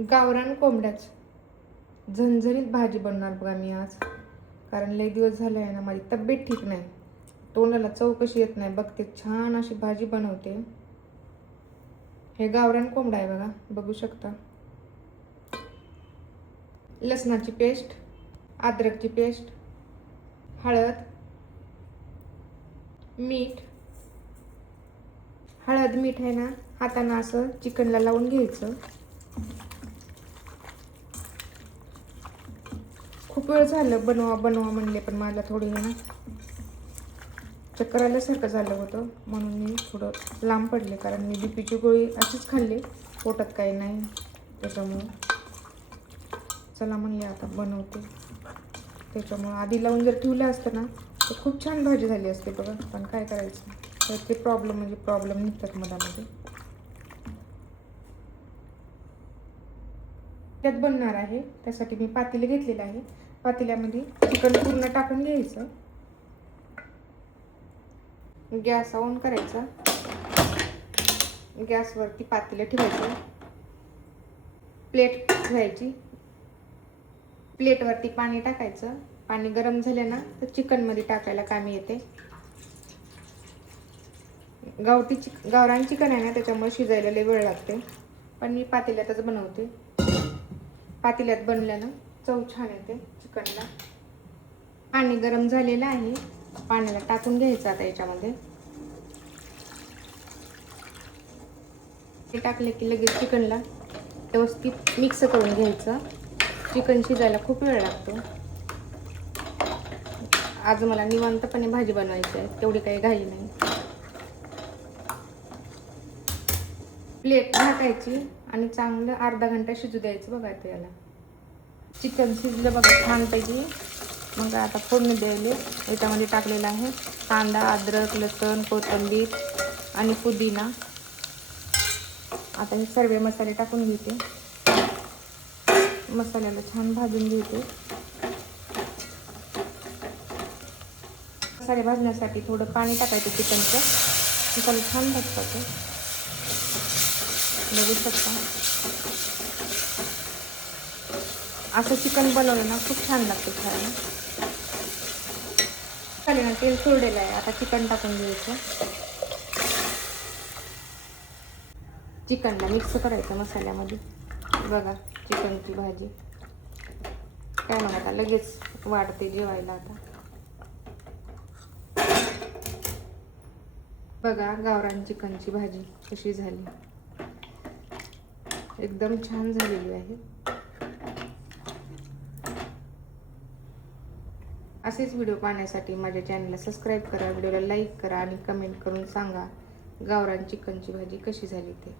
गावरान कोंबड्याच झणझणीत भाजी बनणार बघा मी आज. कारण लई दिवस झाले आहे ना, माझी तब्येत ठीक नाही, तोंडाला चव कशी येत नाही बघते. छान अशी भाजी बनवते. हे गावरान कोंबडा आहे बघा, बघू शकता. लसणाची पेस्ट, अद्रकची पेस्ट, हळद, मीठ. हळद मीठ आहे ना, हातानं असं चिकनला लावून घ्यायचं. खूप वेळ झालं बनवा बनवा म्हणले, पण मला थोडी ना चक्कर आल्यासारखं झालं होतं, म्हणून मी थोडं लांब पडले. कारण मी बीपीची गोळी अशीच खाल्ली, पोटात काही नाही त्याच्यामुळं. चला म्हणले आता बनवते. त्याच्यामुळं आधी लावून जर ठेवलं असतं ना तर खूप छान भाजी झाली असते बघा. पण काय करायचं, तर ते प्रॉब्लेम निघतात मधामध्ये. त्यात बनणार आहे त्यासाठी मी पातेलं घेतलेलं आहे. पातेल्यामध्ये चिकन पूर्ण टाकून घ्यायचं. गॅस ऑन करायचा. गॅसवरती पातेलं ठेवायचं. प्लेट घ्यायची. प्लेटवरती पाणी टाकायचं. पाणी गरम झालं ना तर चिकनमध्ये टाकायला कामी येते. गावरान चिकन आहे ना, त्याच्यामुळे शिजायला लई वेळ लागते. पण मी पातेल्यातच बनवते. पातेल्यात बनल्यानं चव छान येते चिकनला. पाणी गरम झालेलं आहे, पाण्याला टाकून घ्यायचं आता याच्यामध्ये. ते टाकले की लगेच चिकनला व्यवस्थित मिक्स करून घ्यायचं. चिकन शिजायला खूप वेळ लागतो. आज मला निवांतपणे भाजी बनवायची आहे, तेवढी काही घाई नाही. प्लेट झाकायची आणि चांगलं अर्धा घंटा शिजू द्यायचं बघा. याला चिकन शिजलं बघा छानपैकी. मग आता फोडणी द्यायला याच्यामध्ये टाकलेलं आहे कांदा, अद्रक, लसूण, कोथिंबीर आणि पुदिना. आता हे सर्व मसाले टाकून घेते. मसाल्याला छान भाजून घेते. मसाले भाजण्यासाठी थोडं पाणी टाकायचं चिकनचं. मसाला छान भाजतो, बघू शकता. असं चिकन बनवलं ना खूप छान लागतं खायला. चालेल ना, तेल सोडलेलं आहे. आता चिकन टाकून घ्यायचं. चिकनला मिक्स करायचं मसाल्यामध्ये. बघा चिकनची भाजी काय मग आता लगेच वाढते जेवायला. आता बघा गावरान चिकनची भाजी कशी झाली, एकदम छान झालेली आहे. असेच व्हिडिओ पाहण्यासाठी माझ्या चॅनलला सबस्क्राईब करा, व्हिडिओला लाईक करा आणि कमेंट करून सांगा गावरान चिकनची भाजी कशी झाली ते.